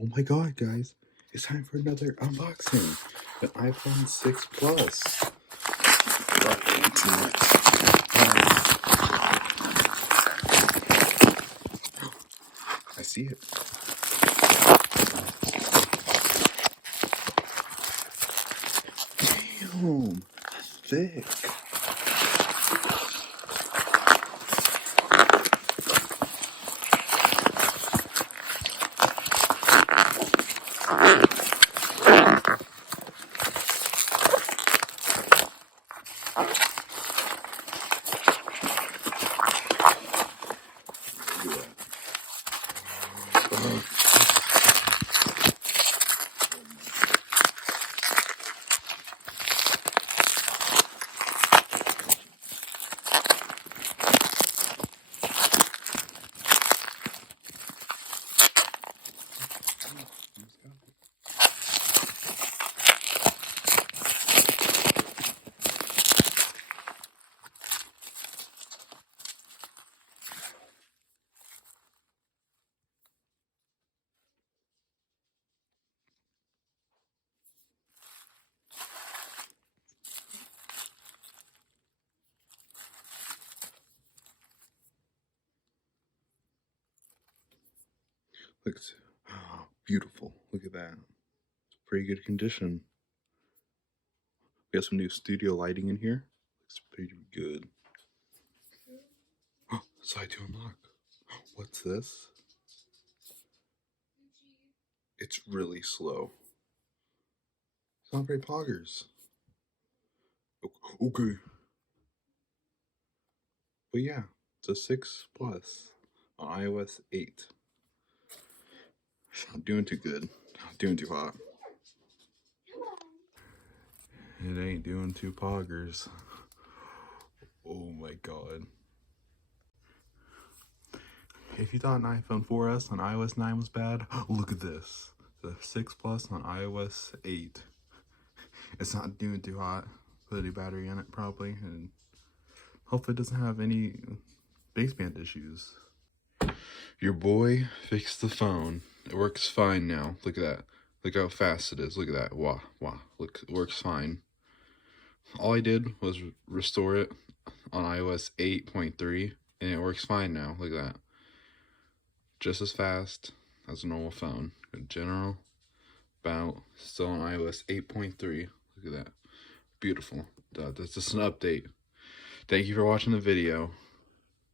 Oh my god, guys. It's time for another unboxing. An iPhone 6 Plus. Right into it. I see it. Damn. Thick. Looks beautiful. Look at that. It's pretty good condition. We got some new studio lighting in here. Looks pretty good. Side to unlock. What's this? It's really slow. It's not very poggers. Okay. But yeah, it's a 6 Plus on iOS 8. Not doing too good. Not doing too hot. It ain't doing too poggers. Oh my god. If you thought an iPhone 4S on iOS 9 was bad, look at this. The 6 Plus on iOS 8. It's not doing too hot. Put a new battery in it probably, and hopefully it doesn't have any baseband issues. Your boy fixed the phone. It works fine now. Look at that. Look how fast it is. Look at that. Wow. Look, it works fine. All I did was restore it on iOS 8.3, and it works fine now. Look at that. Just as fast as a normal phone. In general, about still on iOS 8.3. Look at that. Beautiful. That's just an update. Thank you for watching the video.